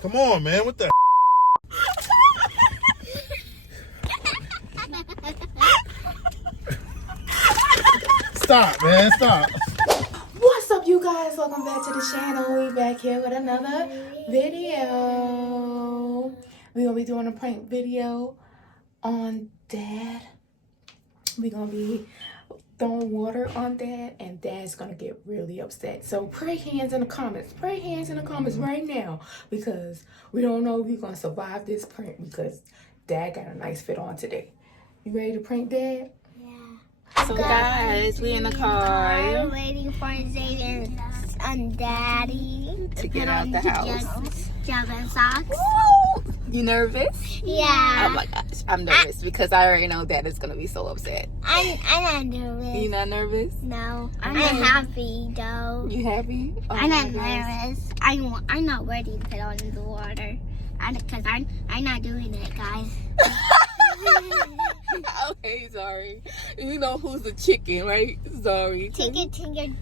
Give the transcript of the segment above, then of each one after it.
Come on, man. What the? Stop, man. Stop. What's up, you guys? Welcome back to the channel. We back here with another video. We're gonna be doing a prank video on Dad. We're gonna be throwing water on Dad, and Dad's gonna get really upset. So pray hands in the comments. Pray hands in the comments right now, because we don't know if we're gonna survive this prank, because Dad got a nice fit on today. You ready to prank Dad? So guys, we in the car waiting for Xavier and Daddy to get out the house. Jump socks. Woo! You nervous? Yeah. Oh my gosh, I'm nervous because I already know Dad is gonna be so upset. I'm not nervous. You not nervous? No, I'm happy though. You happy? Oh, I'm not nervous. I'm not ready to put on the water, because I'm not doing it, guys. Okay, sorry. You know who's the chicken, right? Sorry. Chicken dinner.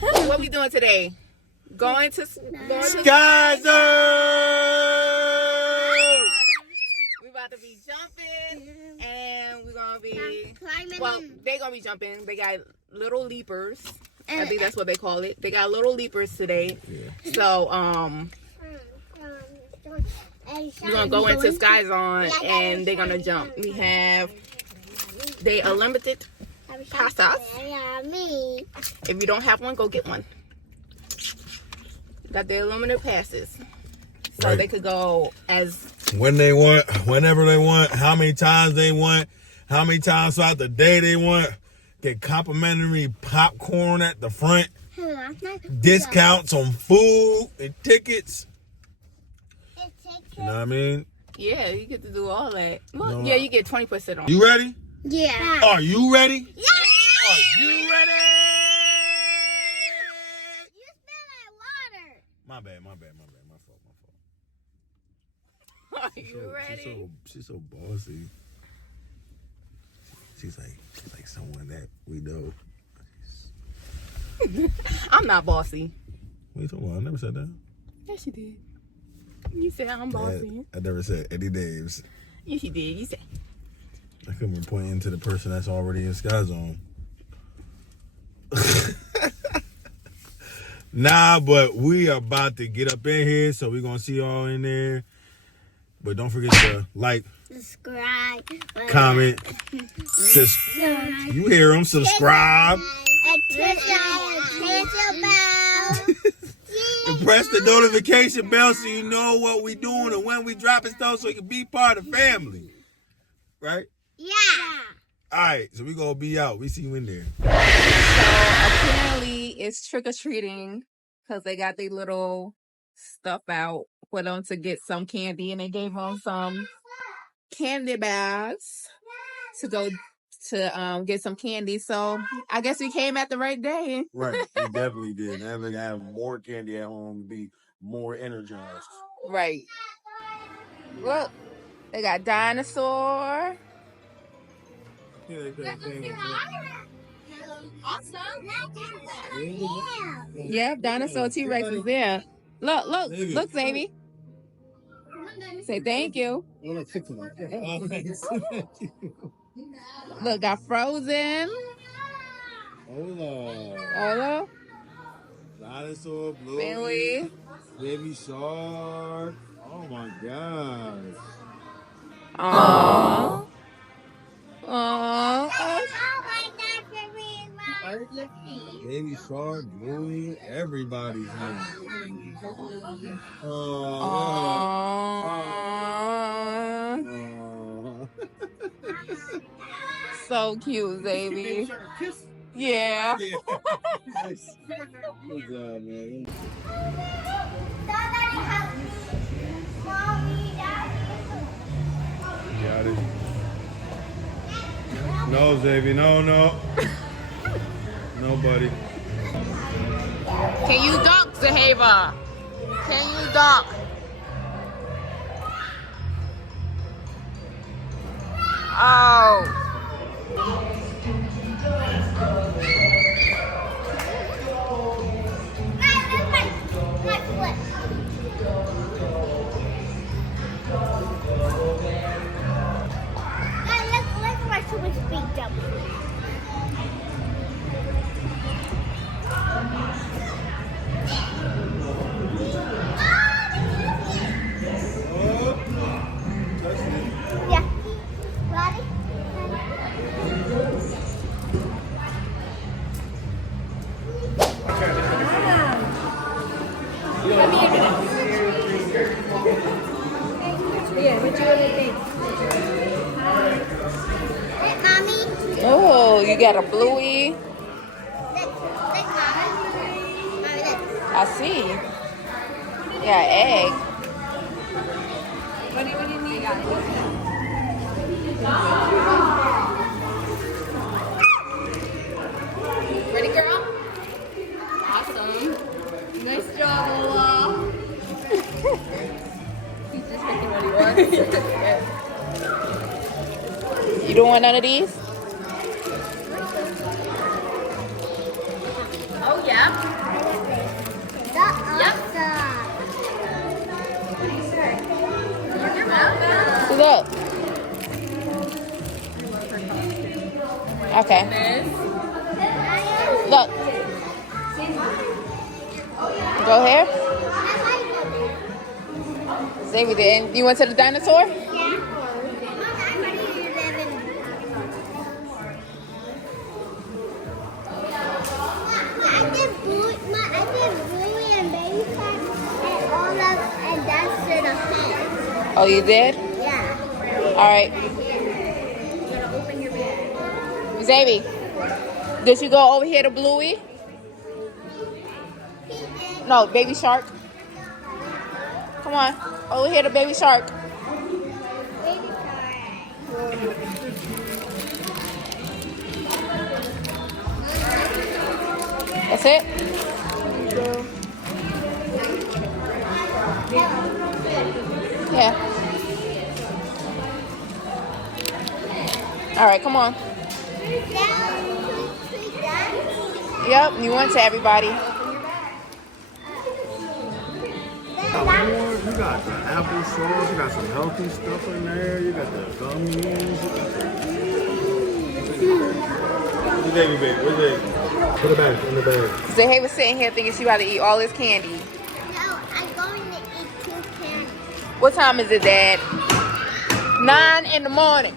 What we doing today? Going to Skyzer! We about to be jumping, and we're gonna be climbing. well. They gonna be jumping. They got little leapers. I think that's what they call it. They got little leapers today. Yeah. So we're gonna go into Sky Zone and they're gonna jump. We have they unlimited passes. Yeah, me. If you don't have one, go get one. Got the unlimited passes, so Right. they could go as When they want, whenever they want, how many times they want, how many times throughout the day they want. Get complimentary popcorn at the front. Discounts on food and tickets. You know what I mean? yeah. You get to do all that. Well, No. yeah, you get 20% off. You ready? Yeah. Are you ready? Yeah. Are you ready? You smell like water. My bad. My fault. Are you ready? She's so bossy. She's like someone that we know. I'm not bossy. What are you talking about? I never said that. Yes, you did. You said I'm bossy. I never said any names. Yes, you did. You said. I couldn't be pointing to the person that's already in Sky Zone. Nah, but we are about to get up in here, so we're gonna see y'all in there. But don't forget to like, Subscribe. comment, you hear them, subscribe, and press the notification bell so you know what we doing and when we dropping stuff, so you can be part of the family. Right? Yeah. Alright, so we gonna be out. We see you in there. So apparently it's trick-or-treating because they got their little stuff out for them to get some candy, and they gave them some candy bags to go to get some candy. So I guess we came at the right day. Right, we definitely did. Now we have more candy at home, be more energized. Right. Look, they got dinosaur. Yeah, dinosaur T-Rex is there. Look, baby. Say thank you. Look, got Frozen. Hola. Dinosaur, Blue, Billy. Baby Shark. Oh my gosh. Aww. Aww. Baby Shark, Bluey, everybody's here. So cute, baby. Yeah. Good job, man. Got it. No, Xavier, no. Nobody. Can you dunk, Zahava? Can you dunk? Oh. Yeah, what you really think? Mommy, Oh, you got a bluey. look, Mommy. Mommy, look. I see. Yeah, egg. What do you need? Ready, girl? Awesome. Nice job, Lola. He's just picking what he wants. You don't want none of these? Oh, yeah. Your mouth. Look. Okay. Look. Go here. Say we did. You went to the dinosaur? Oh, you did? Yeah. All right. Xavier, did you go over here to Bluey? No, Baby Shark. Come on, over here to Baby Shark. That's it? Yeah. All right, come on. Yep, you went to everybody. You got the apple sauce, you got some healthy stuff in there, you got the gummies, you got the... Where's Davey, baby? Where's Davey? Put it back in the bag. Zahay was sitting here thinking she about to eat all this candy. No, I'm going to eat 2 candies. What time is it, Dad? 9 in the morning.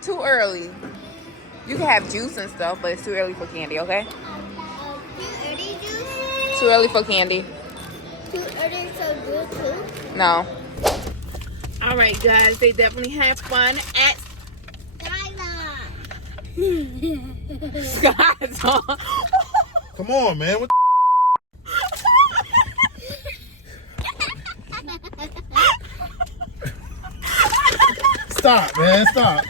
Too early. You can have juice and stuff, but it's too early for candy, okay? Too early juice? Too early for candy. Too early so good too? No. All right, guys. They definitely had fun at Skyline. Come on, man. What Stop, man. Stop.